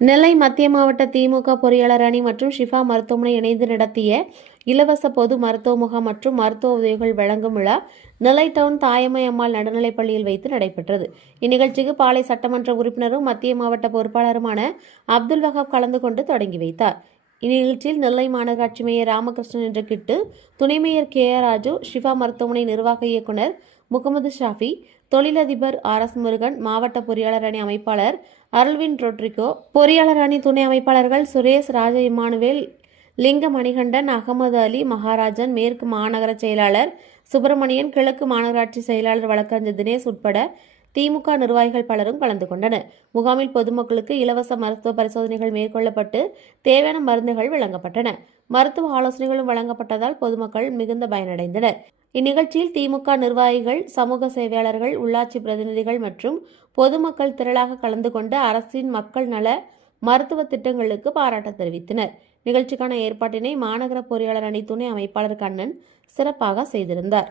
நெல்லை மத்திய மாவட்ட திமுக பொறியாளர் அணி மற்றும் ஷிஃபா மருத்துவமனை இணைந்து நடத்திய இலவச பொது மருத்துவ முகாம் மற்றும் மருத்துவ உதவிகள் வழங்கும் விழா நெல்லை டவுன் தாயம்மை அம்மாள் நடுநிலைப்பள்ளியில் வைத்து நடைபெற்றது. இந்நிகழ்ச்சிக்கு பாளை சட்டமன்ற உறுப்பினரும் மத்திய மாவட்ட பொறுப்பாளருமான அப்துல் வஹாப் கலந்து கொண்டு தொடங்கி வைத்தார். இந்நிகழ்ச்சியில் நெல்லை மாநகராட்சி மேயர் ராமகிருஷ்ணன் என்ற கிட்டு, துணை மேயர் KR ராஜு, ஷிஃபா மருத்துவமனை நிர்வாக இயக்குநர் முகமது ஷாஃபி, தொழிலதிபர் RS முருகன், மாவட்ட பொறியாளர் அணி அமைப்பாளர் அருள்வின் ரொட்ரிகோ, பொறியாளர் அணி துணை அமைப்பாளர்கள் சுரேஷ், ராஜ இமானுவேல், லிங்க மணிகண்டன், அகமது அலி, மகாராஜன், மேற்கு மாநகர செயலாளர் சுப்பிரமணியன், கிழக்கு மாநகராட்சி செயலாளர் வழக்கறிஞர் தினேஷ் உட்பட திமுக நிர்வாகிகள் பலரும் கலந்து கொண்டனர். முகாமில் பொதுமக்களுக்கு இலவச மருத்துவ பரிசோதனைகள் மேற்கொள்ளப்பட்டு தேவையான மருந்துகள் வழங்கப்பட்டன. மருத்துவ ஆலோசனைகளும் வழங்கப்பட்டதால் பொதுமக்கள் மிகுந்த பயனடைந்தனர். இந்நிகழ்ச்சியில் திமுக நிர்வாகிகள், சமூக சேவையாளர்கள், உள்ளாட்சி பிரதிநிதிகள் மற்றும் பொதுமக்கள் திரளாக கலந்து கொண்டு அரசின் மக்கள் நல மருத்துவ திட்டங்களுக்கு பாராட்டு தெரிவித்தனர். நிகழ்ச்சிக்கான ஏற்பாட்டினை மாநகர பொறியாளர் அணி துணை அமைப்பாளர் கண்ணன் சிறப்பாக செய்திருந்தார்.